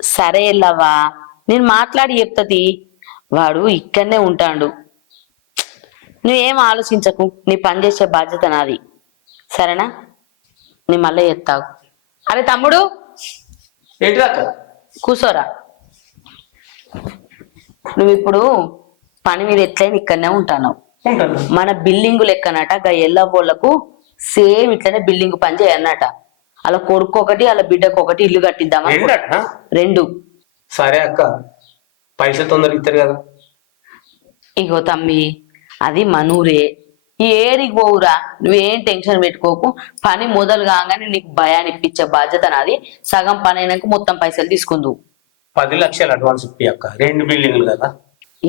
సరే ఎల్లవ్వా, నేను మాట్లాడి చెప్తది. వాడు ఇక్కడనే ఉంటాడు. నువ్వేం ఆలోచించకు, నీ పని చేసే బాధ్యత నాది. సరేనా? నీ మళ్ళీ ఎత్తావు. అరే తమ్ముడు, ఏంటి అక్క? కూసోరా. నువ్వు ఇప్పుడు పని మీద ఎట్లయినా ఇక్కడనే ఉంటాను. ఉంటాను. మన బిల్డింగు లెక్కనట గా ఎల్లవ్వోళ్లకు సేమ్ ఇట్లనే బిల్డింగ్ పని చేయన్నట. అలా కొడుకు ఒకటి, అలా బిడ్డకు ఒకటి ఇల్లు కట్టిద్దామా? ఏంటట? రెండు. సరే అక్క, పైసలు తొందరగా ఇస్తారు కదా. ఇగో తమ్మి, అది మనూరే, ఈ ఏరికి పోవురా. నువ్వేం టెన్షన్ పెట్టుకోకు. పని మొదలు కాగానే నీకు భయాన్ని ఇప్పించే బాధ్యత నాది. సగం పని అయినాక మొత్తం పైసలు తీసుకుందు. 10 లక్షలు అడ్వాన్స్ ఇప్పి అక్క, 2 బిల్డింగ్లు కదా.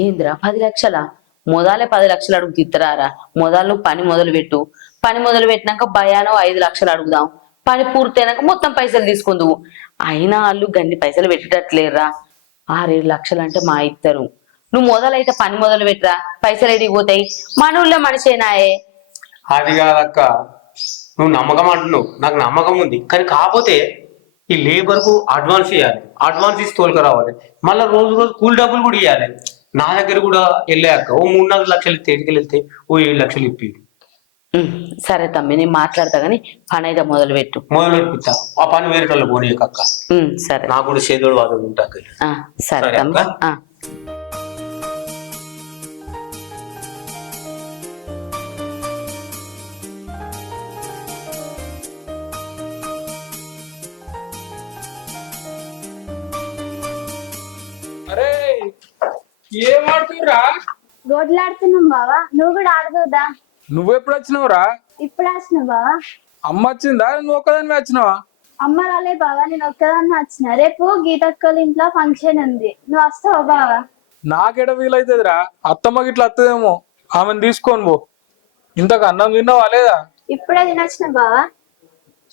ఏందిరా 10 లక్షల? మొదలే 10 లక్షలు అడుగు తిత్తరారా. మొదలు పని మొదలు పెట్టు. పని మొదలు పెట్టినాక భయానో 5 లక్షలు అడుగుదాం. పని పూర్తయినాక మొత్తం పైసలు తీసుకుందువు. అయినా వాళ్ళు గన్ని పైసలు పెట్టేటట్లేరా. 6-7 లక్షలు అంటే మా ఇద్దరు. నువ్వు మొదలైతే పని మొదలు పెట్టరా, పైసలు ఎడికి పోతాయి. మన ఊళ్ళో మనిషేనాయే. అది కాదక్క, నువ్వు నమ్మకం అంటున్నావు, నాకు నమ్మకం ఉంది. కానీ కాకపోతే ఈ లేబర్ కు అడ్వాన్స్ ఇవ్వాలి, అడ్వాన్స్ ఇచ్చి తోలుకు రావాలి. మళ్ళీ రోజు రోజు కూలి డబ్బులు కూడా ఇవ్వాలి. నా దగ్గర కూడా వెళ్ళాక ఓ 3-4 లక్షలు ఇస్తే ఎటుకెళ్ళి వెళ్తే ఓ 7 లక్షలు ఇప్పి. సరే తమ్మి, నేను మాట్లాడతా గాని పని అయితే మొదలు పెట్టు. మొదలు పెట్టిస్తా. ఆ పని వేరే వాళ్ళు పోనీ అక్క. సరే, నాకు కూడా చేదోడు వాదోడు ఉంటా. సరే తమ్మి. అరే ఏం ఆడుతురా? గోడ్లాడుతున్నాం బావా, నువ్వు కూడా ఆడుకోదా? నువ్వెప్పుడు వచ్చినావురా? ఇప్పుడు వచ్చినావు బావా. అమ్మ వచ్చిందా, నువ్వు ఒక్కదాన్ని వచ్చినావా? అమ్మ రాలే బావా, నేను ఒక్కదాన్ని వచ్చిన. రేపు గీతక్కల ఇంట్లో ఫంక్షన్ ఉంది, నువ్వు వస్తావా బావా? నాకెడ వీలైతుందిరా, అత్తమ్మ గిట్లా వస్తుందేమో, ఆమెను తీసుకొని పో. ఇంతకు అన్నం తిన్నావా లేదా? ఇప్పుడే తినొచ్చిన బావా.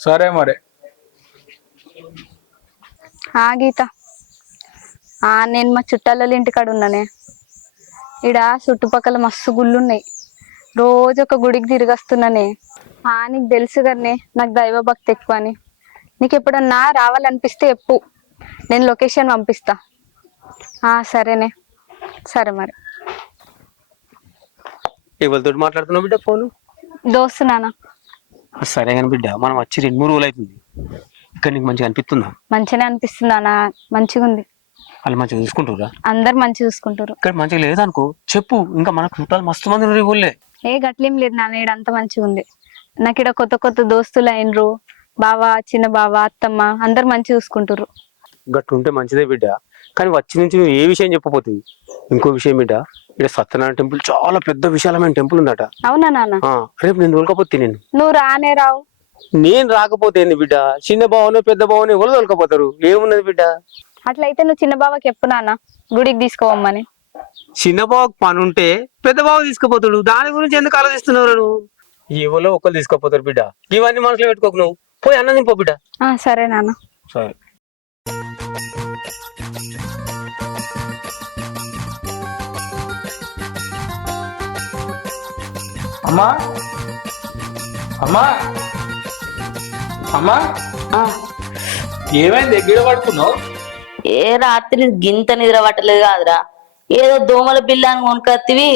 సరే మరి. గీత, నేను మా చుట్టాల ఇంటికాడ ఉన్నానే. ఈడ చుట్టుపక్కల మస్తు గుళ్ళు ఉన్నాయి, రోజు ఒక గుడికి తిరిగొస్తున్నానే. నీకు తెలుసు కదనే, నాకు దైవ భక్తి ఎక్కువ అని. నీకు ఎప్పుడన్నా రావాలనిపిస్తే చెప్పు, నేను లొకేషన్ పంపిస్తా. సరేనే. సరే మరి. ఎవరితో మాట్లాడుతున్నావు బిడ్డ ఫోను? దోస్తు నాన్న. సరే కానీ బిడ్డ, మనం వచ్చి 2-3 రోజులు అవుతుంది. ఇక్కడ నీకు మంచిగా అనిపిస్తుందా? మంచిగానే అనిపిస్తుంది నాన్న, మంచిగా ఉంది. వాళ్ళు మంచిగా చూసుకుంటారా? అందరు మంచిగా చూసుకుంటారు. ఇక్కడ మంచిగా లేదనుకో చెప్పు, ఇంకా మన చుట్టాలు మస్తు మంది ఉన్నారు ఈ ఊళ్ళే. గట్లేం లేదు నాన్న, ఈడ అంత మంచిగా ఉంది. నాకు ఇక్కడ కొత్త కొత్త దోస్తులు అయినరు. బావ, చిన్న బావ, అత్తమ్మ అందరు మంచిగా చూసుకుంటారు. గట్టు ఉంటే మంచిదే బిడ్డ. కానీ వచ్చి నుంచి నువ్వు ఏ విషయం చెప్పపోతుంది. ఇంకో విషయం బిడ్డ, ఇక్కడ సత్యనారాయణ టెంపుల్ చాలా పెద్ద విశాలమైన టెంపుల్ ఉందట. అవునా నాన్న? రేపు నేను తోలుకపోతే నువ్వు రానే రావు. నేను రాకపోతే ఏంది బిడ్డ, చిన్న బావనో పెద్ద బావనో ఎవరు తోలుకపోతారు? ఏమున్నది బిడ్డ? అట్లయితే నువ్వు చిన్న బావకి చెప్పు నాన్న, గుడికి తీసుకోవమ్మని. చిన్న బావకు పని ఉంటే పెద్ద బావ తీసుకుపోతాడు, దాని గురించి ఎందుకు ఆలోచిస్తున్నారు? నువ్వు ఎవరో ఒకరు తీసుకుపోతారు బిడ్డ, ఇవన్నీ మనసులో పెట్టుకోకు. నువ్వు పోయి అన్నం తింపో బిడ్డ. సరే నాన్న. సరే. అమ్మా, అమ్మా, అమ్మా, ఏమైంది ఎగ్గిడ పడుకున్నావు? ఏ రాత్రి గింత నిద్ర పట్టలేదు కాదురా. ఏదో దోమల బిల్లాన్ని కొనుకత్తివి,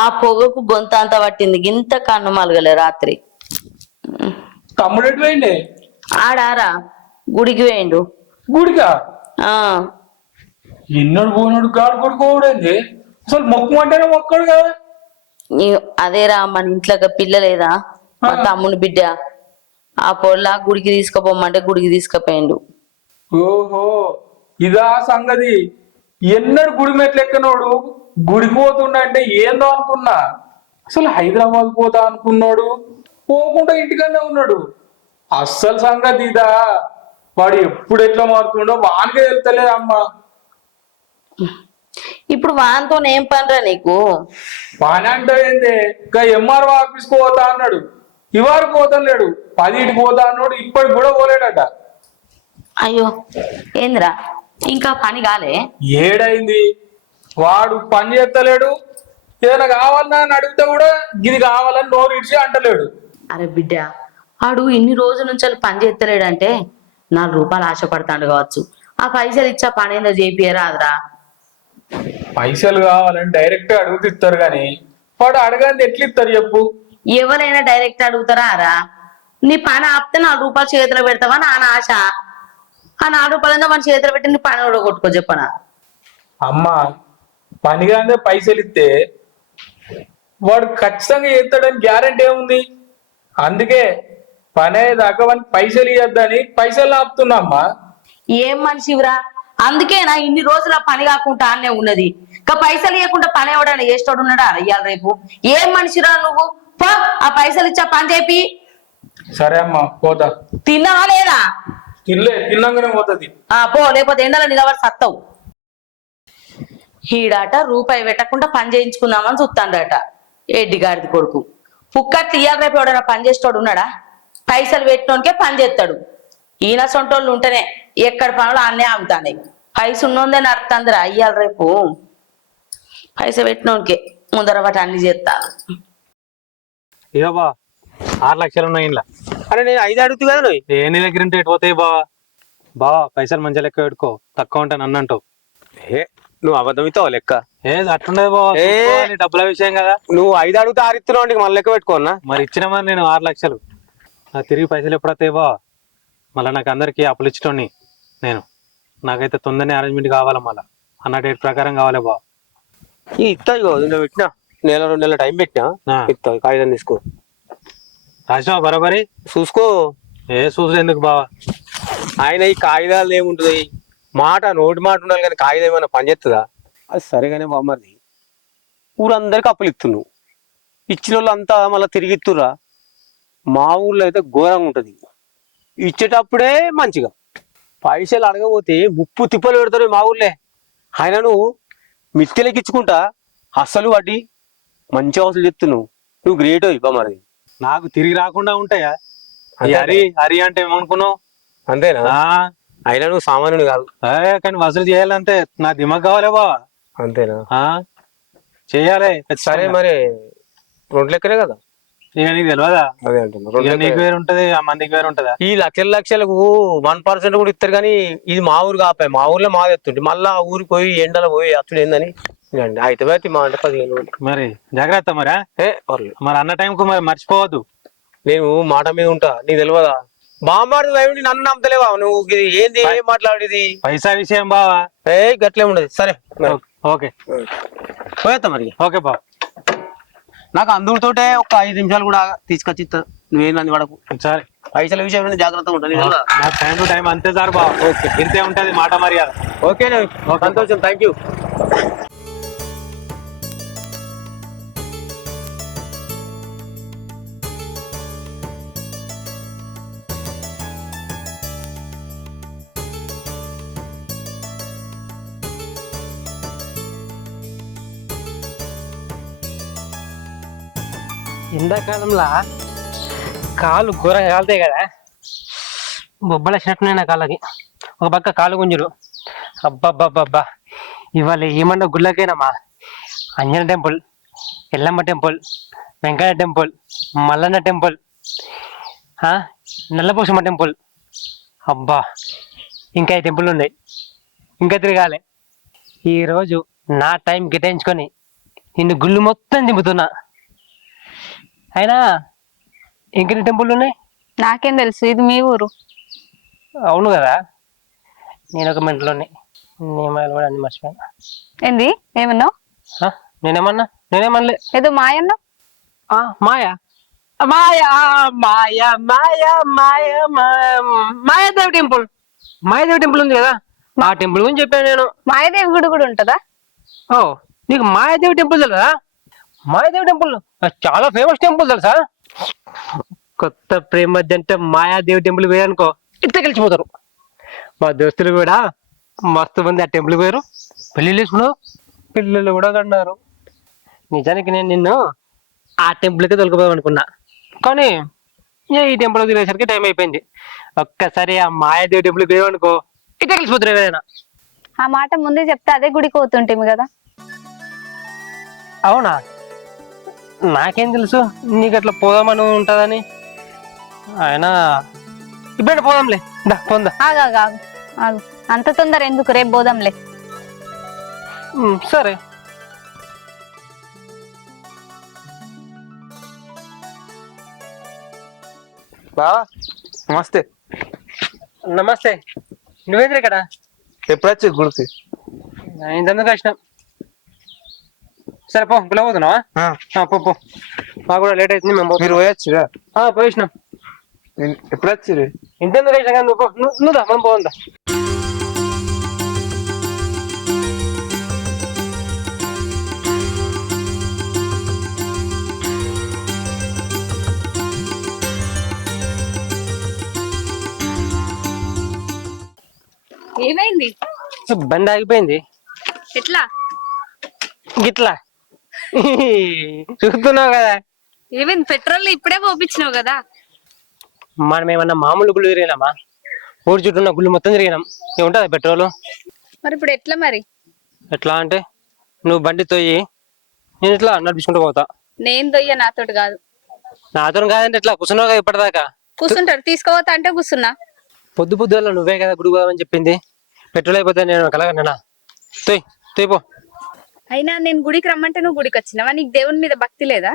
ఆ పొగకు గొంత అంతా పట్టింది. గింత కన్ను మలగలే రాత్రి. తమ్ముడు ఎటు పోయిండే? ఆడారా, గుడికి వేయండు. గుడికా? ఆ ఎన్నడు పోయినాడు గాడు కొడుకోడేంది? అసలు మొక్కు అంటేనే మొక్కడు కదా. అదేరా, మన ఇంట్లో పిల్ల లేదా, మా తమ్ముని బిడ్డ. ఆ పొల్ల గుడికి తీసుకుపోమంటే గుడికి తీసుకుపోయిండు. ఓహో, ఇదా సంగతి. ఎన్నడు గుడి మెట్లు ఎక్కనోడు గుడికి పోతుండే ఏందో అనుకున్నా. అసలు హైదరాబాద్ పోతా అనుకున్నాడు, పోకుండా ఇంటికన్నా ఉన్నాడు. అస్సలు సంగతి ఇదా. వాడు ఎప్పుడు ఎట్లా మారుతుండో వానికే తెలుస్తలేదు అమ్మా. ఇప్పుడు వానితో ఏం పనిరా నీకు? వాని అంటే ఏంది, ఇంకా ఎంఆర్ఓ ఆఫీస్కి పోతా అన్నాడు, ఇవారు పోతలేడు. 10కి పోతా అన్నాడు, ఇప్పటికి కూడా పోలేడట. అయ్యో, ఏందిరా ఇంకా పని కాలే? ఏడైంది, వాడు పని చేస్తలేడు. ఏదైనా కావాలన్నా అని అడిగితే కూడా ఇది కావాలని నోరు ఇడిచి అంటలేడు. అరే బిడ్డ, ఆడు ఇన్ని రోజుల నుంచి పని చేస్తలేడంటే 4 రూపాయలు ఆశపడతాడు కావచ్చు. ఆ పైసలు ఇచ్చా పని ఏందో చేపియరాదురా. పైసలు కావాలని డైరెక్ట్ అడుగుతూ ఇస్తారు కానీ వాడు అడగంది ఎట్లా ఇస్తారు చెప్పు. ఎవరైనా డైరెక్ట్ అడుగుతారా రా? నీ పని ఆపితే 4 రూపాయలు చేతిలో పెడతావా నా ఆశ. ఆ 4 రూపాయలు మన చేతిలో పెట్టి నీ పని కూడా కొట్టుకో చెప్పనా. అమ్మ పనిగానే పైసలు ఇస్తే వాడు ఖచ్చితంగా చేస్తాడని గ్యారెంటీ ఏముంది? అందుకే పని అయ్యేదాకా వానికి పైసలు ఇవ్వద్దని పైసలు ఆపుతున్నా. ఏం మనిషివిరా? అందుకేనా ఇన్ని రోజులు ఆ పని కాకుండా అన్నే ఉన్నది. ఇంకా పైసలు ఇవ్వకుండా పని ఎవడన్నా చేసేటోడు ఉన్నాడా ఇయ్యాల రేపు? ఏం మనిషిరా నువ్వు? పో ఆ పైసలు ఇచ్చా పని చేపి. సరే అమ్మా పోతా. తిన్నావా లేదా? తిన్నాగానే పోతుంది. పో, లేకపోతే ఎండలో నిలబడి సత్తవు. ఈడాట రూపాయి పెట్టకుండా పని చేయించుకుందామని చూస్తాడట ఎడ్డిగాడిది కొడుకు. పుక్కట్లు ఇయ్యాల రేపు ఎవడన్నా పని చేసేటోడు ఉన్నాడా? పైసలు పెట్టినోనికే పని చేస్తాడు. ఈయన సొంటోళ్ళు ఉంటేనే ఎక్కడ పనులు అన్నే ఆగుతాయి. పైస ఉన్నోందే నడుతుందిరా. ఇయ్యాల రేపు పైస పెట్టినోనికే ముందర వాటి అన్ని చేస్తాను. ఇదో బా 6 లక్షలు ఉన్నాయి ఇంట్లో. అరే నేను 5 అడుగుతు కదా నువ్వు. ఏ నీ దగ్గర ఉంటే ఎటు పోతాయి బావా పైసలు మంచిగా లెక్క పెట్టుకో, తక్కువ ఉంటాను అన్నంటావు. నువ్వు అబద్ధం ఇస్తావు లెక్క. అట్లుండదు బావా, డబ్బుల విషయం కదా. నువ్వు 5 అడుగుతా 6 ఇస్తున్నావు, మళ్ళీ లెక్క పెట్టుకోన్నా. మరి ఇచ్చిన మరి నేను 6 లక్షలు నాకు తిరిగి పైసలు ఎప్పుడు వస్తాయి బావా? మళ్ళీ నాకు అందరికి అప్పులు ఇచ్చటోని నేను. నాకైతే తొందరనే అరేంజ్మెంట్ కావాలి, మళ్ళీ అన్న డేట్ ప్రకారం కావాలి బావా. ఇస్తావు నువ్వు పెట్టినా 1-2 నెలల టైం పెట్టినా ఇస్తావు. కాగితం తీసుకో. రాసినావా బరాబరి? చూసుకో. చూసు ఎందుకు బావా? ఆయన ఈ కాగితాలు ఏముంటుంది, మాట నోటి మాట ఉండాలి కానీ కాగితం ఏమైనా పనిచేస్తుందా? అది సరేగానే బామ్మది. ఊరందరికి అప్పులు ఇస్తున్నావు, ఇచ్చిన వాళ్ళు అంతా మళ్ళీ తిరిగి ఇస్తురా. మా ఊర్లో అయితే ఘోరంగా ఉంటుంది. ఇచ్చేటప్పుడే మంచిగా పైసలు అడగపోతే ముప్పు తిప్పలు పెడతారు మా ఊర్లే. ఆయన నువ్వు మిత్తిలకి ఇచ్చుకుంటా అస్సలు వడ్డీ మంచి అవసరం చెప్తున్నావు. నువ్వు గ్రేట్ బామ్మది. నాకు తిరిగి రాకుండా ఉంటాయా? హరి అంటే ఏమనుకున్నావు? అంతేనా? అయినా నువ్వు సామాన్యుడు కాదు. కానీ వసూలు చేయాలంటే నా దిమాగ్ కావాలి బావా. అంతేనా? చెయ్యాలి. సరే మరి 2 లెక్కనే కదా. ఇక నీకు తెలియదా? అదే అంటున్నా, నీకు వేరు ఉంటది, ఆ మందికి వేరు ఉంటదా? ఈ లక్షలకు 1% కూడా ఇస్తారు కానీ ఇది మా ఊరు కాపాయి. మా ఊర్లో మాది ఎత్తుంటే మళ్ళా ఆ ఊరికి పోయి ఎండలో పోయి అచ్చుడు ఏందని అయితే మా అంటే 15 రోజులు. మరి జాగ్రత్త. మరి మరి అన్న టైంకు మరి మర్చిపోవద్దు. నేను మాట మీద ఉంటా, నీకు తెలియదా? బామ్మాడు వైండి నన్ను నమ్మతలేవా నువ్వు? ఇది ఏంది ఏం మాట్లాడేది? పైసా విషయం బావా. గట్లే ఉండదు. సరే ఓకే పోయేస్తా మరి. ఓకే బావ. నాకు అందరితోటే ఒక 5 నిమిషాలు కూడా తీసుకొచ్చి ఇస్తా. నువ్వేం నంది పడకు. సరే పైసల విషయం జాగ్రత్తగా ఉంటుంది. నాకు టైం టు టైం అంతే సార్ బావ. ఓకే ఇంతే ఉంటది మాట మర్యాద. ఓకే సంతోషం, థ్యాంక్ యూ. ఎండాకాలంలో కాళ్ళు ఘోరంగా కాలుతాయి కదా, బొబ్బలు వచ్చినట్టున్నాయి నా కాళ్ళకి. ఒక పక్క కాలు గుంజులు. అబ్బబ్బబ్బబ్బా, ఇవాళ ఏమన్నా గుళ్ళకైనామా? Anjana temple, Yellamma temple, Venkaiah temple, Mallanna temple, Nallapochamma temple. అబ్బా ఇంకా 5 టెంపుల్ ఉన్నాయి, ఇంకా తిరగాలి. ఈరోజు నా టైం కేటాయించుకొని నిన్ను గుళ్ళు మొత్తం దింపుతున్నా. అయినా ఇంకెన్ని టెంపుల్ ఉన్నాయి? నాకేం తెలుసు, ఇది మీ ఊరు. అవును కదా, నేను ఒక మెంటలోని నియమాలు కూడా అన్ని మర్చిపోయాను. ఏంది ఏమన్నావు? నేనేమనలే. ఏదో మాయన్నా? మాయా మాయా మాయా మాయా మాయా మాయాదేవి టెంపుల్. మాయాదేవి టెంపుల్ ఉంది కదా, ఆ టెంపుల్ గురించి చెప్పాను నేను. మాయాదేవి గుడి కూడా ఉంటుందా? ఓ నీకు మాయాదేవి టెంపుల్ తెలుసా? మాయాదేవి టెంపుల్ చాలా ఫేమస్ టెంపుల్ తెలుసా? కొత్త ప్రేమ మధ్య మాయాదేవి టెంపుల్ పోయానుకో ఇట్లా కలిసిపోతారు. మా దోస్తులు కూడా మస్తు మంది ఆ టెంపుల్ పోయారు, పెళ్ళిళ్ళు వేసుకున్నావు, పిల్లలు కూడా కన్నారు. నిజానికి నేను నిన్ను ఆ టెంపుల్కి తొలగిపోదాం అనుకున్నా, కానీ ఈ టెంపుల్ తిరిగేసరికి టైం అయిపోయింది. ఒక్కసారి ఆ మాయాదేవి టెంపుల్కి పోయామనుకో ఇట్లా కలిసిపోతారు ఎవరైనా. ఆ మాట ముందే చెప్తే అదే గుడికి పోతుంటేమి కదా. అవునా? నాకేం తెలుసు నీకు అట్లా పోదామని ఉంటుందని. ఆయన ఇప్పుడే పోదాంలే, పోందా. ఆగాగు, ఆగు. అంత తొందర ఎందుకు, రేపు పోదాంలే. సరే. బావా నమస్తే. నమస్తే. నువ్వేంద్ర ఇక్కడ? ఎప్పుడు వచ్చి గుడికి? ఇంతెందుకు వచ్చినాం. సరే పో, పిల్ల పోతున్నావా? పో పో, మాకు కూడా లేట్ అవుతుంది, మేము మీరు పోయొచ్చురా? పోయినాం. ఎప్పుడు వచ్చి? ఇంతెందుకు వచ్చినా కానీ నువ్వు పో, నువ్వు దా, మనం పోందా. ఏమైంది? బండి ఆగిపోయింది. ఎట్లా? గిట్లా చూస్తున్నావు కదా. ఏమైంది? పెట్రోల్ ఇప్పుడే పోపించినావు కదా. మనం ఏమన్నా మామూలు గుళ్ళు తిరిగినామా? ఊరి చుట్టూ ఉన్న గుళ్ళు మొత్తం తిరిగినాం. ఏముంటుంది పెట్రోల్? మరి ఇప్పుడు ఎట్లా మరి? ఎట్లా అంటే నువ్వు బండి తోయి, నేను ఇట్లా నడిపించుకుంటూ పోతా. నేను దొయ్య, నాతోటి కాదు. నాతో కాదంటే ఇట్లా కూర్చున్నావు కదా ఇప్పటిదాకా. కూర్చుంటారు, తీసుకోవతా అంటే కూర్చున్నా. పొద్దు పొద్దుల్లో నువ్వే కదా గుడి పోదామని చెప్పింది. పెట్రోల్ అయిపోతే నేను కలగన్నా. తోయ్ తోయ్ పో. అయినా నేను గుడికి రమ్మంటే నువ్వు గుడికి వచ్చినావా? నీకు దేవుని మీద భక్తి లేదా?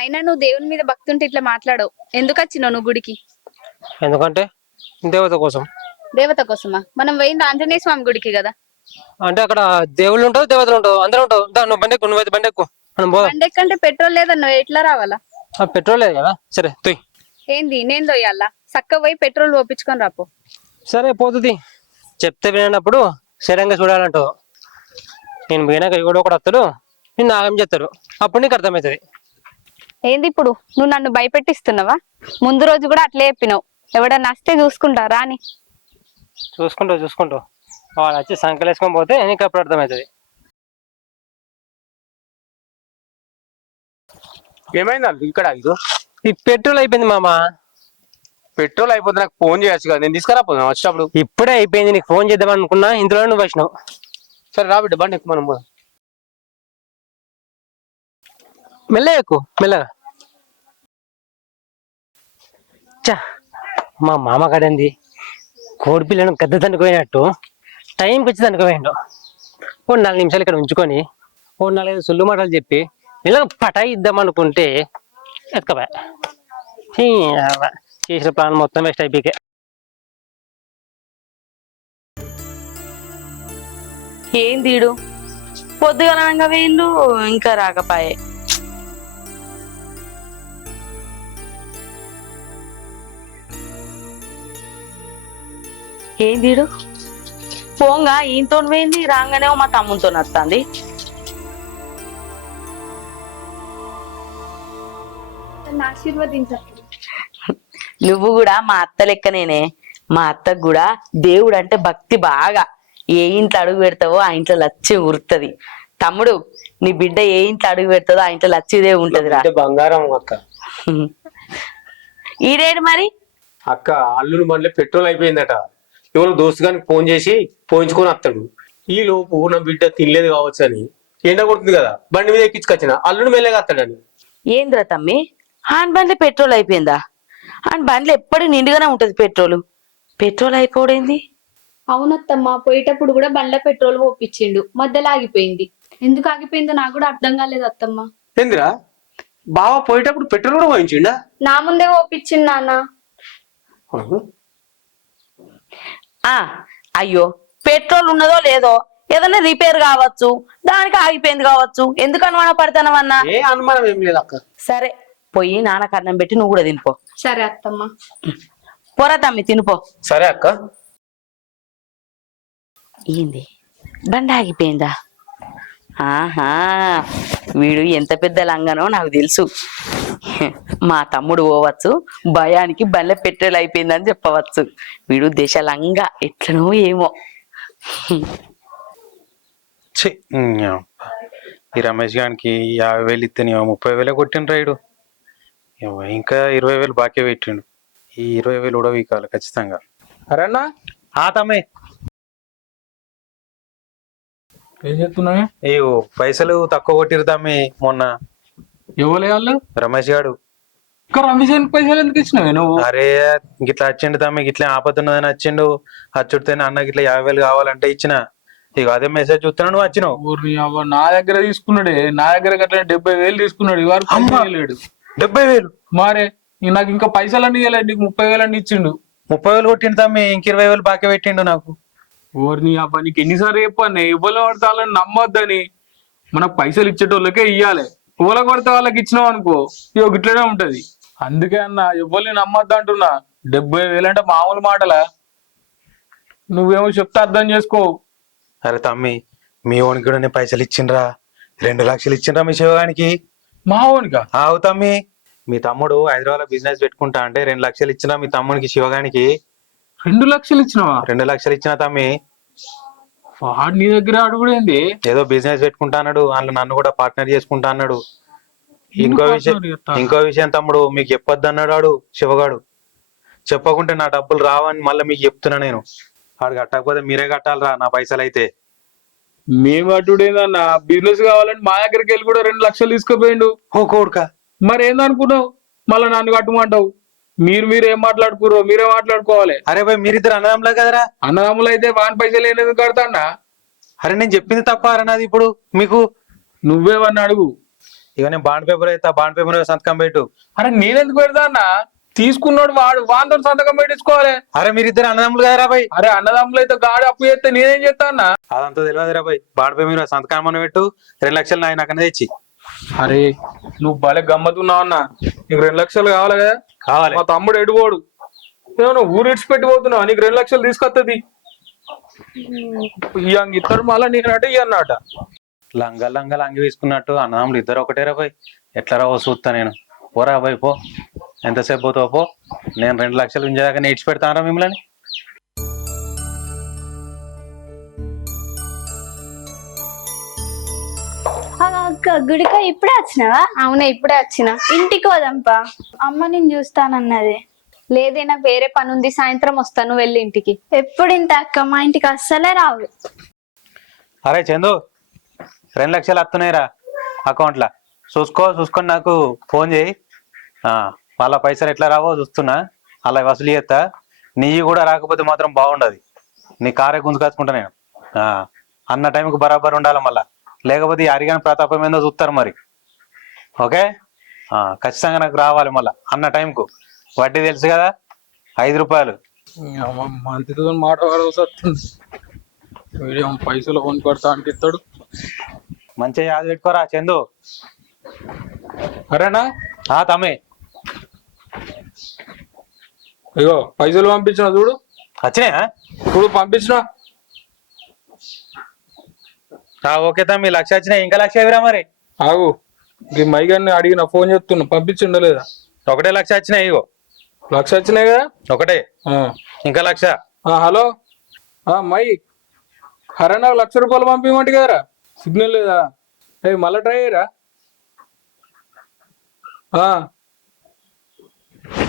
అయినా నువ్వు దేవుని మీద భక్తి ఉంటే ఇట్లా మాట్లాడవు. ఎందుకు వచ్చినావు నువ్వు గుడికి? ఎందుకంటే దేవత కోసం. దేవత కోసమా? మనం పోయింది ఆంజనేయ స్వామి గుడికి కదా. అంటే అక్కడ దేవుళ్ళు ఉంటావు, దేవతలు ఉంటావు, అందరూ ఉంటావు. దా నువ్వు బండి ఎక్కువ, నువ్వైతే బండి ఎక్కువ, మనం పోదాం. బండి ఎక్కంటే పెట్రోల్ లేదన్నా ఎట్లా రావాలా? పెట్రోల్ లేదు కదా. సరే తోయ్. ఏంది నేను దొయ్యాలా? చక్క పోయి పెట్రోల్ పోపించుకొని రాపో. సరే పోతుంది. చెప్తే వినప్పుడు శరంగా చూడాలంటావు. నేను పోయినాక ఎవడో ఒకడు వస్తాడు, నిన్ను ఆగం చేస్తాడు. అప్పుడు నీకు అర్థమవుతుంది. ఏంది ఇప్పుడు నువ్వు నన్ను భయపెట్టిస్తున్నావా? ముందు రోజు కూడా అట్లే చెప్పినావు, ఎవడన్నా వస్తే చూసుకుంటా రాని. చూసుకుంటావు వాడు వచ్చి సంకలు వేసుకొని పోతే నీకు అప్పుడు అర్థమవుతుంది. ఏమైంది ఇక్కడ? ఇదో ఈ పెట్రోల్ అయిపోయింది మామ. పెట్రోల్ అయిపోతే నాకు ఫోన్ చేయొచ్చు కదా, నేను తీసుకురాపోతున్నా వచ్చేటప్పుడు. ఇప్పుడే అయిపోయింది, నీకు ఫోన్ చేద్దాం అనుకున్నా, ఇందులో నువ్వు వచ్చినావు. సరే రా బిడ్డ, బండి ఎక్కువ మనం పోదాం. మెల్లగా ఎక్కువ, మెల్లగా. చా, మా మామ కడింది కోడి పిల్లను గద్ద తండుకుపోయినట్టు టైంకి వచ్చి తండుకుపోయిండు. ఓ 4 నిమిషాలు ఇక్కడ ఉంచుకొని ఓ 4-5 సుల్లు మాటలు చెప్పి ఇలా పటాయి ఇద్దాం అనుకుంటే ఎత్తుకపోయా. చేసిన ప్లాన్ మొత్తం వేస్ట్ అయిపోయి. ఏం తీడు పొద్దుగలనంగా వేయండు, ఇంకా రాకపాయే. ఏం తీడు పోంగా ఈయనతో పోయింది, రాగానే మా తమ్ముతో వస్తుంది. ఆశీర్వదించండి. నువ్వు కూడా మా అత్త లెక్కనేనే. మా అత్తకు కూడా దేవుడు అంటే భక్తి బాగా. ఏ ఇంట్లో అడుగు పెడతావో ఆ ఇంట్లో లచ్చి ఉరుతుంది. తమ్ముడు, నీ బిడ్డ ఏ ఇంట్లో అడుగు పెడతాదో ఆ ఇంట్లో లచ్చిదే ఉంటదిరా. బంగారం అక్క. ఈడేడు మరి అక్క అల్లుడు బండ్లో పెట్రోల్ అయిపోయిందట. ఎవరో దోస్తు గారికి ఫోన్ చేసి పోయించుకొని వస్తాడు. ఈ లోపు నా బిడ్డ తినలేదు కావచ్చు అని ఎండ కొడుతుంది కదా, బండి మీద ఎక్కించుకొచ్చిన అల్లుడు మెల్లగా వస్తాడని. ఏంద్రా తమ్మి, ఆన్ బండ్లో పెట్రోల్ అయిపోయిందా? ఆన్ బండ్లో ఎప్పటికి నిండుగానే ఉంటది పెట్రోల్. పెట్రోల్ అయిపోయింది. అవునత్తమ్మ, పోయేటప్పుడు కూడా బండ్ల పెట్రోల్ పోపించిండు, మధ్యలో ఆగిపోయింది. ఎందుకు ఆగిపోయిందో నాకు కూడా అర్థం కాలేదు అత్తమ్మ. ఏందిరా బావ పోయేటప్పుడు పెట్రోల్ కూడా పోయించిండా? నా ముందే పోపించిండు నాన్న. అయ్యో, పెట్రోల్ ఉన్నదో లేదో, ఏదైనా రిపేర్ కావచ్చు, దానికి ఆగిపోయింది కావచ్చు. ఎందుకు అనుమాన పడతానవన్నా? ఏ అనుమానం ఏం లేదు అక్క. సరే పోయి నాన్నకు అన్నం పెట్టి నువ్వు కూడా తినిపో. సరే అత్తమ్మ. పోరా తమ్మి తినిపో. సరే అక్క. ఏంది బండి ఆగిపోయిందా? ఆహా, వీడు ఎంత పెద్ద లంగనో నాకు తెలుసు. మా తమ్ముడు పోవచ్చు, భయానికి బండ్ల పెట్రోల్ అయిపోయిందని చెప్పవచ్చు. వీడు దేశ లంగా ఎట్లనో ఏమో. ఈ రమేష్ గారికి 50,000 ఇస్తే 30,000 కొట్టిండు రైడు. ఇంకా 20,000 బాకీ పెట్టిండు. ఈ 20,000 ఉడవీకాలి ఖచ్చితంగా. అరేనా తమ్మే, ఏం చెప్తున్నావే? పైసలు తక్కువ కొట్టిరు తమ్మి మొన్న. ఎవరు వాళ్ళు? రమేష్ గాడు ఇంకా రమేశానికి పైసలు ఎందుకు ఇచ్చినావే నువ్వు? అరే గిట్లా వచ్చిండు తమ్మి, గిట్లా ఆపతున్నదని వచ్చిండు. అచ్చుడితేనే అన్నకి ఇట్లా 50,000 కావాలంటే ఇచ్చిన. ఇక అదే మెసేజ్ చూస్తున్నావు, నువ్వు వచ్చినావు. ఊరిని అవ్వ, నా దగ్గర తీసుకున్నాడే, నా దగ్గర అట్లా 70,000 తీసుకున్నాడు. ఇవాళ అమ్మా. లేడు 70,000? మారే నాకు ఇంకా పైసలన్నీ ఇవ్వలేదు, నీకు 30,000 ఇచ్చిండు. 30,000 కొట్టిండు తమ్మి, ఇంక 20,000 బాకీ పెట్టిండు నాకు. ఊరిని అబ్బా, నీకు ఎన్నిసార్లు చెప్పాను ఇవ్వలో పడతాలని నమ్మొద్దని. మనకు పైసలు ఇచ్చేటోళ్ళకే ఇయ్యాలి. పూల కొడితే వాళ్ళకి ఇచ్చినావు అనుకో ఇక గిట్లనే ఉంటది. అందుకే అన్న ఇవ్వని నమ్మొద్దు అంటున్నా. 70,000 అంటే మామూలు మాటలా? నువ్వేమో చెప్తే అర్థం చేసుకో. అరే తమ్మి, మీ ఓనికి కూడా నేను పైసలు ఇచ్చిండ్రా. 2 లక్షలు ఇచ్చిండ్రా మీ శివగానికి. మా ఓనికా? ఆవు తమ్మి, మీ తమ్ముడు హైదరాబాద్ లో బిజినెస్ పెట్టుకుంటా అంటే 2 లక్షలు ఇచ్చినా మీ తమ్మునికి శివగానికి. 2 లక్షలు ఇచ్చినావా? 2 లక్షలు ఇచ్చిన తమ్మి. వాడు నీ దగ్గర అడుగుడేంది? ఏదో బిజినెస్ పెట్టుకుంటా అన్నాడు, అందులో నన్ను కూడా పార్ట్నర్ చేసుకుంటా అన్నాడు. ఇంకో విషయం తమ్ముడు, మీకు చెప్పొద్దు అన్నాడు వాడు శివగాడు. చెప్పకుంటే నా డబ్బులు రావని మళ్ళీ మీకు చెప్తున్నా నేను. వాడు కట్టకపోతే మీరే కట్టాలరా నా పైసలు అయితే. మేము అటుడేందన్న, బిజినెస్ కావాలని మా దగ్గరికి వెళ్ళి కూడా 2 లక్షలు తీసుకుపోయిండు. ఓ కోడుక, మరి ఏందనుకున్నావు? మళ్ళీ నన్ను కట్టమంటావు? మీరు ఏం మాట్లాడుకుర్రో మీరే మాట్లాడుకోవాలి. అరే భయ్, మీరిద్దరు అన్నదమ్ములే కదరా. అన్నదమ్ములు అయితే వాని పైసలు ఎందుకు కడతాడా? అరే నేను చెప్పింది తప్ప అన్నది ఇప్పుడు మీకు. నువ్వేమన్నా అడుగు. ఇక నేను బాండ్ పేపర్ అయితే బాండ్ పేపర్ సంతకం పెట్టు. అరే నేనెందుకు పెడతా అన్న? తీసుకున్నాడు వాడు, వాంతో సంతకం పెట్టించుకోవాలి. అరే మీరిద్దరు అన్నదమ్ములు కదరా భయ్. అరే అన్నదమ్ములు అయితే గాడి అప్పు చేస్తే నేనేం చేస్తా అన్న? అదంతా తెలియదురా భయ్. బాండ్ పేపర్ మీద సంతకం మనం పెట్టు, 2 లక్షలు నాకు అనేది ఇచ్చి. అరే నువ్వు భలే గమ్మతున్నావు అన్న. నీకు 2 లక్షలు కావాలి కదా? కావాలి. మా తమ్ముడు ఎడుపోడు, ఏమన్నా ఊరు ఇడిచి పెట్టిపోతున్నావు. నీకు 2 లక్షలు తీసుకొస్తుంది. ఇద్దరు మళ్ళా నీకంటే అన్నట లంగి తీసుకున్నట్టు అన్నదమ్ములు ఇద్దరు ఒకటేరా భయ్. ఎట్లా రావో చూస్తా నేను. పోరా భయ్ పో, ఎంతసేపు పోతావు పో. నేను 2 లక్షలు ఉంచేదాకా నేను ఇడిచి పెడతానరా మిమ్మల్ని. అక్క గుడికో ఇప్పుడే వచ్చినావా? అవునా, ఇప్పుడే వచ్చిన. ఇంటికి పోదాంపా. అమ్మ నేను చూస్తానన్నది. లేదే, నాకు వేరే పని ఉంది, సాయంత్రం వస్తాను, వెళ్ళి ఇంటికి. ఎప్పుడు ఇంత అక్క, మా ఇంటికి అస్సలే రావు. అరే చందు, 2 లక్షలు వస్తున్నాయిరా అకౌంట్లో. చూసుకొని నాకు ఫోన్ చేయి. వాళ్ళ పైసలు ఎట్లా రావో చూస్తున్నా, అలా వసూలు చేస్తా. నీ కూడా రాకపోతే మాత్రం బాగుండదు. నీ కారే గుంజుకాచుకుంటా నేను. అన్న టైంకి బరాబర్ ఉండాలి మళ్ళా, లేకపోతే ఈ అరిగాని ప్రతాపం ఏందో చూస్తారు మరి. ఓకే, ఖచ్చితంగా నాకు రావాలి మళ్ళా అన్న టైంకు. వడ్డీ తెలుసు కదా, 5 రూపాయలు. మంత్రితో మాట్లాడుతుంది. పైసలు కొని కొడతా అంటే ఇస్తాడు. మంచిగా యాద పెట్టుకోరా చందు. అరేనా తమ్మి, అయ్యో పైసలు పంపించిన చూడు. వచ్చినాయా? ఇప్పుడు పంపించిన. ఓకే తమ్మి, 1 లక్ష వచ్చినాయి. ఇంకా 1 లక్ష ఇవ్వరా మరి. ఆగు, ఈ మైగాన్ని అడిగిన ఫోన్ చేస్తున్నా, పంపించిండో లేదా? 1 లక్ష వచ్చినాయి. ఇగో 1 లక్ష వచ్చినాయి కదా? ఒకటే, ఇంకా 1 లక్ష. హలో మై, అరే నాకు 1 లక్ష రూపాయలు పంపించమంటే కదరా, సిగ్నల్ లేదా? మళ్ళా ట్రై అయ్యరా?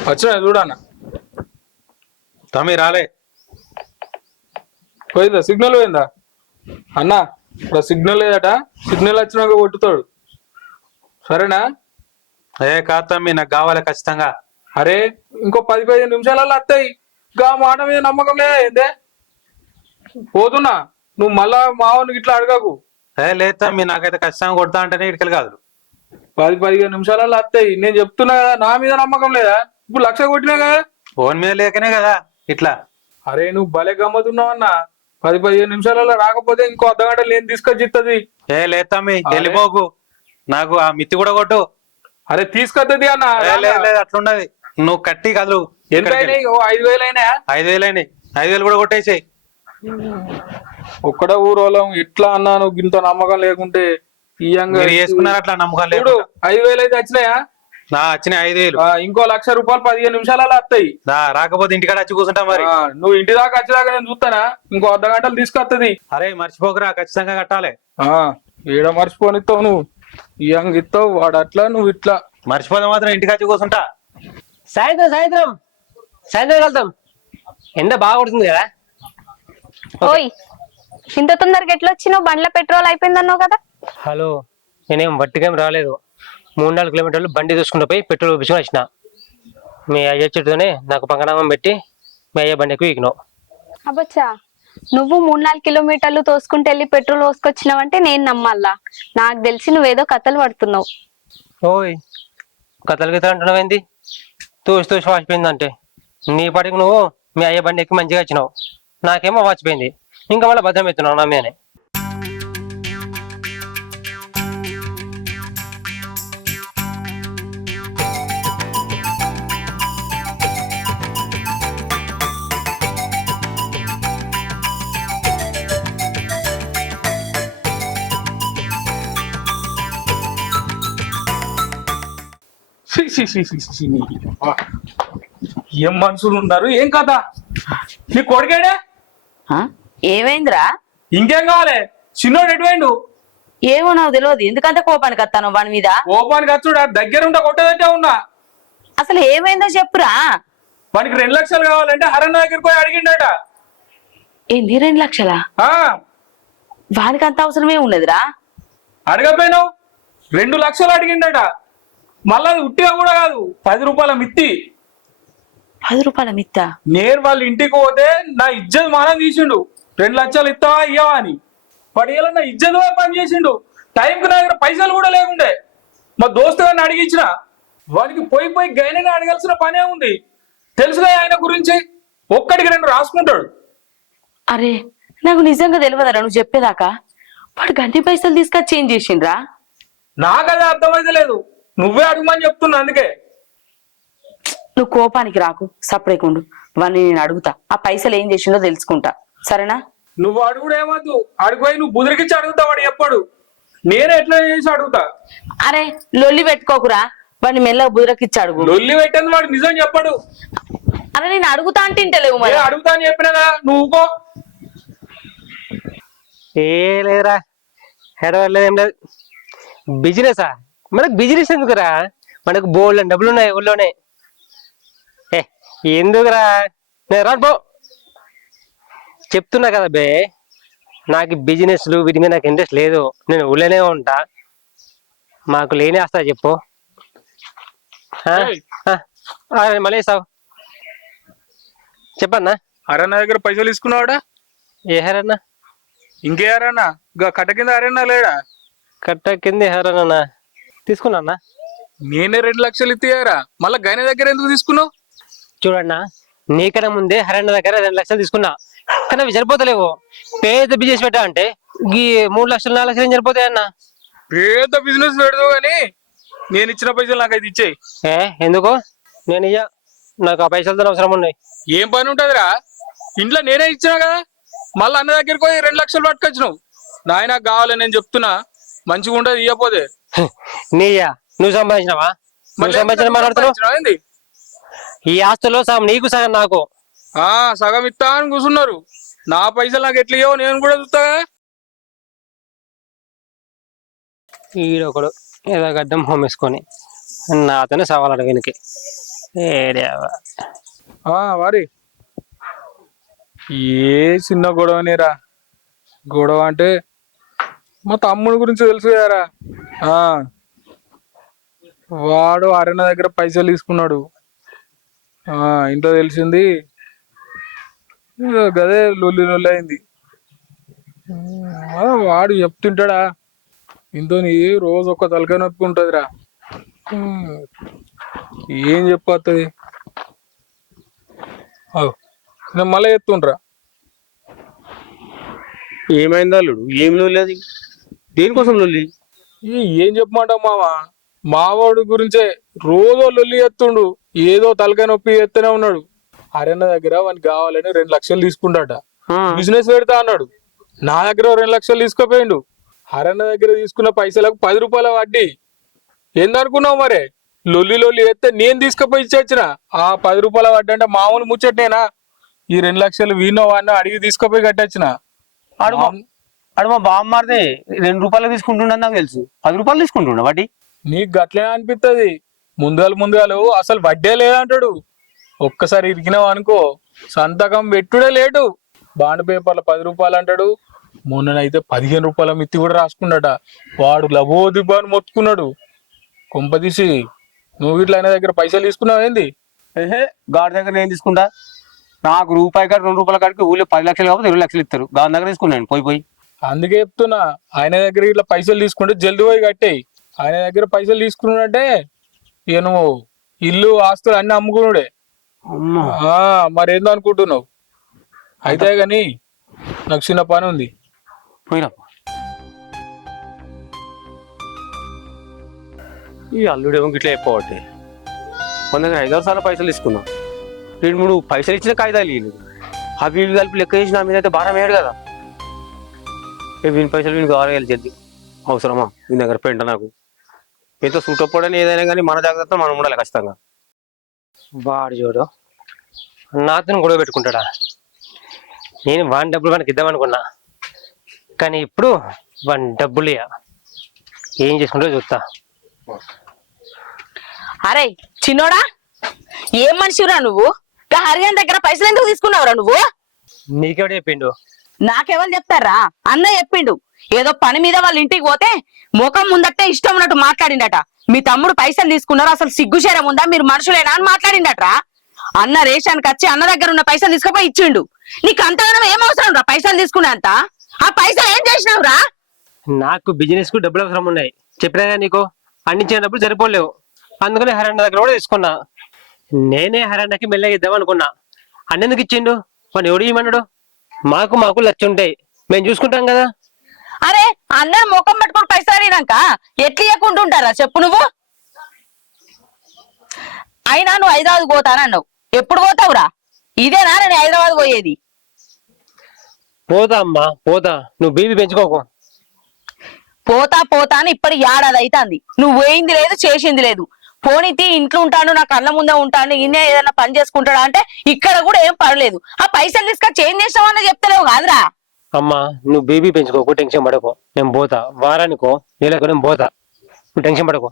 వచ్చినా చూడన్న. తమ్మి రాలే. పోయిందా సిగ్నల్? పోయిందా అన్న? ఇప్పుడు సిగ్నల్ లేదట, సిగ్నల్ వచ్చినాక కొట్టుతాడు. సరేనా? కాదు తమ్మి, నాకు కావాలి ఖచ్చితంగా. అరే ఇంకో 10-15 నిమిషాలలో వస్తాయి. ఇంకా మాట మీద నమ్మకం లేదా ఏందే? పోతున్నా, నువ్వు మళ్ళా మావోనికి ఇట్లా అడగకు. లేదు తమ్మి, నాకైతే ఖచ్చితంగా కొడతా అంటేనే ఇటుకలు కాదు. 10-15 నిమిషాలలో వస్తాయి. నేను చెప్తున్నా కదా, నా మీద నమ్మకం లేదా? ఇప్పుడు 1 లక్ష కొట్టినా కదా, ఫోన్ మీద లేకనే కదా ఇట్లా. అరే నువ్వు భలే గమ్మతున్నావు అన్న. 10-15 నిమిషాలలో రాకపోతే ఇంకో అర్ధగంట నేను తీసుకొచ్చి ఇస్తుంది. లేదు తమ్మి, వెళ్ళిపోకు. నాకు ఆ మిత్తి కూడా కొట్టు. అరే తీసుకొస్తుంది అన్న. లేదు అట్లున్నది, నువ్వు కట్టి కదలు. ఎంత అయినాయి? 5,000 అయినాయా? 5,000 అయినాయి. 5,000 కూడా కొట్టేసాయి. ఒక్కడ ఊరోళం ఎట్లా అన్నా, నువ్వు ఇంత నమ్మకం లేకుంటే వేసుకున్నారు అట్లా నమ్మకం లేదు. 5,000 అయితే వచ్చినాయా? వచ్చినాయి 5,000. ఇంకో 1 లక్ష రూపాయలు 15 నిమిషాలలో వస్తాయి. రాకపోతే ఇంటికాడ వచ్చి కూర్చుంటా మరి. నువ్వు ఇంటి దాకా వచ్చేదాకా నేను చూస్తానా? ఇంకో అర్ధగంటలు తీసుకొస్తుంది. అరే మర్చిపోకరా, ఖచ్చితంగా కట్టాలి. ఈడ మర్చిపోనిస్తావు నువ్వు, ఇస్తావు వాడు అట్లా, నువ్వు ఇట్లా. మర్చిపోతే మాత్రం ఇంటికి వచ్చి కూర్చుంటా. సాయంత్రం వెళ్తాం. ఎండ బాగా కొడుతుంది కదా. ఓయ్, ఇంత తొందరగా ఎట్లా వచ్చినావు? బండ్ల పెట్రోల్ అయిపోయిందన్నావు కదా. హలో, నేనేం వట్టికేం రాలేదు. 3-4 కిలోమీటర్లు బండి చూసుకుంటూ పోయి పెట్రోల్ వేపించుకొని వచ్చిన. మీ అయ్య చెట్టుతోనే నాకు పంగనామం పెట్టి మీ అయ్య బండి ఎక్కువ ఎక్కినావు. అబ్బచ్చా, నువ్వు 3-4 కిలోమీటర్లు తోసుకుంటూ వెళ్ళి పెట్రోల్ పోసుకొచ్చినావంటే నేను నమ్మల్లా. నాకు తెలిసి నువ్వేదో కథలు పడుతున్నావు. ఓయ్ కథలు గీతలు అంటున్నావు ఏంది? తూసి తూసి వాచిపోయిందంటే నీ పాటికి నువ్వు మీ అయ్య బండి ఎక్కి మంచిగా వచ్చినావు, నాకేమో వాచిపోయింది. ఇంకా మళ్ళీ భద్రం ఎత్తున్నావు నా మీదనే. ఛీ, ఛీ, ఛీ, ఛీ, ఛీ, నీ అబ్బా. ఏం మనుషులు ఉన్నారు, ఏం కథ? నీ కొడుకేడే? ఆ? ఏమైందిరా? ఇంకేం కావాలి? చిన్నోడు ఎటువైండు? ఏమో నాకు తెలియదు, ఎందుకంటే కోపానికి వస్తాను వాని మీద. కోపానికి వచ్చుడు దగ్గర ఉంటే కొట్టేదట్టే ఉన్నా. అసలు ఏమైందో చెప్పురా. వానికి 2 లక్షలు కావాలంటే హరణ దగ్గరికి పోయి అడిగిండట. ఏంది 2 లక్షలా? ఆ వానికి అంత అవసరమే ఉన్నదిరా. అడగపోయినావు? 2 లక్షలు అడిగిండట. మళ్ళా అది ఉట్టిగా కూడా కాదు, 10 రూపాయల మిత్తి. 10 రూపాయల మిత్త? నేను వాళ్ళ ఇంటికి పోతే నా ఇజ్జత్ మానం తీసిండు. 2 లక్షలు ఇస్తావా ఇయ్యవా అని. పడేలా నా ఇజ్జత్ పని చేసిండు. టైంకి నా దగ్గర పైసలు కూడా లేకుండే. మా దోస్తు గారిని అడిగించిన. వానికి పోయి పోయి గైనని అడగాల్సిన పనే ఉంది. తెలుసుగా ఆయన గురించి, ఒక్కడికి 2 రాసుకుంటాడు. అరే నాకు నిజంగా తెలియదురా నువ్వు చెప్పేదాకా. వాడు గంటి పైసలు తీసుకొచ్చి చేంజ్ చేసిండ్రా. నాకు అదే అర్థమైతే లేదు. నువ్వే అడగమని చెప్తున్నా. అందుకే నువ్వు కోపానికి రాకు, సపరేకుండు. వాడిని నేను అడుగుతా, ఆ పైసలు ఏం చేసిండో తెలుసుకుంటా, సరేనా? నువ్వు అడుగుడు ఏమద్దు. అడిగిపోయి నువ్వు బుదిరికిచ్చి అడుగుతా. వాడు చెప్పాడు, నేనే ఎట్లా చేసి అడుగుతా. అరే లొల్లి పెట్టుకోకురా, వాడిని మెల్లగా బుదరకిచ్చి అడుగు. లొల్లి పెట్టేది వాడు నిజం చెప్పాడు. అరే నేను అడుగుతా అంటే ఇంటలేవు మరి. అడుగుతా అని చెప్పినా కదా, నువ్వుకో. ఏ లేదురా, హెడవలేదు ఏం లేదు. బిజినెసా? మనకు బిజినెస్ ఎందుకురా? మనకు బోల్డ్ అని డబ్బులు ఉన్నాయి ఊళ్ళోనే. ఏ ఎందుకురా, నేను రాను పో. చెప్తున్నా కదా బే, నాకు బిజినెస్లు వీటి మీద నాకు ఇంట్రెస్ట్ లేదు. నేను ఊళ్ళోనే ఉంటా. మాకు లేని వస్తా చెప్పు. మళ్ళీ సావు చెప్పన్నా. అరన్న దగ్గర పైసలు తీసుకున్నావాడా? ఏ హరన్నా? ఇంకే అరన్నా? కట్ట కింద అరన్నా లేడా? కట్ట కింద హరన్నా తీసుకున్నా. నేనే 2 లక్షలు ఇస్తాయారా? మళ్ళా గైన దగ్గర ఎందుకు తీసుకున్నావు? చూడన్నా, నీకన్నా ముందే హరన్న దగ్గర 2 లక్షలు తీసుకున్నా, కానీ అవి సరిపోతలేవు. పేద బిజినెస్ పెట్టా అంటే ఈ 3 లక్షలు 4 లక్షలు ఏం సరిపోతాయి అన్న. పేద బిజినెస్ పెడతావు కానీ నేను ఇచ్చిన పైసలు నాకు అయితే ఇచ్చేయి. ఎందుకు? నేను ఇయ్య, నాకు ఆ పైసలతో అవసరం ఉన్నాయి. ఏం పని ఉంటదిరా? ఇంట్లో నేనే ఇచ్చినా కదా, మళ్ళీ అన్న దగ్గరికి పోయి 2 లక్షలు పట్టుకొచ్చినావు. నాకు కావాలి, నేను చెప్తున్నా. మంచిగా ఉండదు ఇయ్యపోతే. నీయా? నువ్వు సంపాదించినావా? నువ్వు సంపాదించిన మాట్లాడుతున్నావు ఏంది? ఈ ఆస్తులో సగం నీకు సగం నాకు. సగం ఇస్తా అని కూర్చున్నారు. నా పైసలు నాకు ఎట్లా ఇవ్వవు, నేను కూడా చూస్తా. ఈడొకడు ఏదో గడ్డం హోమ్ వేసుకొని నాతోనే సవాలాడు వెనక్కి. వారి ఏ చిన్న గొడవనేరా. గొడవ అంటే మా తమ్ముడి గురించి తెలుసు కదరా. వాడు అరణ దగ్గర పైసలు తీసుకున్నాడు. ఇంట్లో తెలిసింది, గదే లొల్లి లొల్లి అయింది. వాడు చెప్తుంటాడా, ఇంతో రోజు ఒక్క తలకాయ నొప్పి ఉంటుందిరా. ఏం చెప్పొస్తుంది? నేను మళ్ళీ ఎత్తుండ్రా. ఏమైంది అల్లుడు? ఏం లొల్లి అది? దేనికోసం లొల్లి? ఏం చెప్పమంటావు మావా? మావాడు గురించే రోజు లొల్లి ఎత్తుండు. ఏదో తలకాయ నొప్పి ఎత్తనే ఉన్నాడు. అరన్న దగ్గర వానికి కావాలని 2 లక్షలు తీసుకుంటాట. బిజినెస్ పెడతా అన్నాడు. నా దగ్గర 2 లక్షలు తీసుకుపోయిండు. అరన్న దగ్గర తీసుకున్న పైసలకు 10 రూపాయల వడ్డీ. ఏందనుకున్నావు మరి? లొల్లి లొల్లి ఎత్తే నేను తీసుకుపోయి ఇచ్చేచ్చిన. ఆ 10 రూపాయల వడ్డీ అంటే మామూలు ముచ్చటేనా? ఈ 2 లక్షలు వీణో వాడిని అడిగి తీసుకుపోయి కట్టొచ్చిన. అడు మా బామ్మారిది 2 రూపాయలు తీసుకుంటుండని నాకు తెలుసు. 10 రూపాయలు తీసుకుంటుండ వడ్డీ. నీకు గట్లే అనిపిస్తుంది. ముందుగాలు అసలు వడ్డే లేదంటాడు. ఒక్కసారి ఇరికినావు అనుకో, సంతకం పెట్టుడే లేటు. బాండ్ పేపర్ల 10 రూపాయలు అంటాడు. మొన్ననైతే 15 రూపాయల మిత్తి కూడా రాసుకున్నాడ. వాడు లబోదిబ్బా అని మొత్తుకున్నాడు. కొంపదీసి నువ్వు ఇట్లా ఆయన దగ్గర పైసలు తీసుకున్నావు ఏంది? ఏహే గాడి దగ్గర నేను తీసుకుంటా. నాకు రూపాయి కాడ 2 రూపాయల కాడికి ఊళ్ళో 10 లక్షలు కాకపోతే 20 లక్షలు ఇస్తారు. గాడి దగ్గర తీసుకున్నాను పోయి. అందుకే చెప్తున్నా, ఆయన దగ్గర ఇట్లా పైసలు తీసుకుంటే జల్ది పోయి కట్టేయి. ఆయన దగ్గర పైసలు తీసుకున్నాడంటే ఇక నువ్వు ఇల్లు ఆస్తులు అన్ని అమ్ముకున్నాడే. అమ్మా మరేందో అనుకుంటున్నావు. అయితే గాని నాకు చిన్న పని ఉంది. పోయినా ఈ అల్లుడేమో గిట్లా అయిపోవట్టే. మన దగ్గర 5 సార్లు పైసలు తీసుకున్నాం. 2-3 పైసలు ఇచ్చిన కాగితాలు ఇవ్వలేదు. అవి ఇవి కలిపి లెక్క చేసి నా మీద అయితే భారం వేయడు కదా. వీని పైసలు వీనికి కావాలి జల్ది. అవసరమా వీని దగ్గర పెంట నాకు. ఎంతో సూటపోడని ఏదైనా కానీ మన జాగ్రత్త మనం ఉండాలి ఖచ్చితంగా. వాడు చూడు నాతో గొడవ పెట్టుకుంటాడా. నేను వాని డబ్బులు వానికి ఇద్దామనుకున్నా, కానీ ఇప్పుడు వాని డబ్బులు ఏం చేసుకుంటో చూస్తా. అరే చిన్నోడా, ఏం మనిషిరా నువ్వు? హరిగన్ దగ్గర పైసలు ఎందుకు తీసుకున్నావురా నువ్వు? నీకెవడు చెప్పిండు? నాకెవరు చెప్తారా? అన్న చెప్పిండు. ఏదో పని మీద వాళ్ళ ఇంటికి పోతే ముఖం ముందట్టే ఇష్టం ఉన్నట్టు మాట్లాడిండట. మీ తమ్ముడు పైసలు తీసుకున్నారు, అసలు సిగ్గుశరం ఉందా, మీరు మనుషులేనా అని మాట్లాడిండట్రా. అన్న రేషన్కి వచ్చి అన్న దగ్గర ఉన్న పైసలు తీసుకుపోయి ఇచ్చిండు. నీకు అంతగానో ఏం అవసరం రా పైసలు తీసుకునేంత? ఆ పైసలు ఏం చేసినావురా? నాకు బిజినెస్ కు డబ్బులు అవసరం ఉన్నాయి, చెప్పినా నీకు. అందించిన డబ్బులు సరిపోలేవు, అందుకని హరన్న దగ్గర కూడా తీసుకున్నా. నేనే హరన్నకి మెల్లగా ఇద్దాం అనుకున్నా. అన్నెందుకు ఇచ్చిండు? వాడు ఎవడు ఇవ్వమన్నాడు? మాకు లచ్చ ఉంటాయి, మేము చూసుకుంటాం కదా. అరే అందరు ముఖం పట్టుకుని పైసలు అడిగినాక ఎట్లు ఇవ్వకుంటుంటారా చెప్పు నువ్వు? అయినా నువ్వు హైదరాబాద్ పోతానన్నావు, ఎప్పుడు పోతావురా? ఇదేనా నేను హైదరాబాద్ పోయేది? పోతా అమ్మా పోతా, నువ్వు బీబీ పెంచుకోకు. పోతా అని ఇప్పటి ఏడాది అవుతుంది. నువ్వు పోయింది లేదు, చేసింది లేదు. పోనీతి ఇంట్లో ఉంటాను, నా కళ్ళ ముందే ఉంటాను, ఈయనే ఏదైనా పని చేసుకుంటాడా అంటే ఇక్కడ కూడా ఏం పడలేదు. ఆ పైసలు తీసుకొని చేంజ్ చేసామని చెప్తలేవు కాదురా. అమ్మా నువ్వు బీబీ పెంచుకోకు, టెన్షన్ పడకు. నేను పోతా, వారానికో నెలకు నేను పోతా, నువ్వు టెన్షన్ పడకు.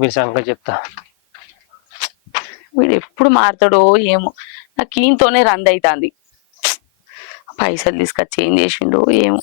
మీరు సంగతి చెప్తా. వీడు ఎప్పుడు మారుతాడో ఏమో, నాకు ఈయనతోనే రంది అవుతుంది. పైసలు తీసుకొచ్చి ఏం చేసిండో ఏమో.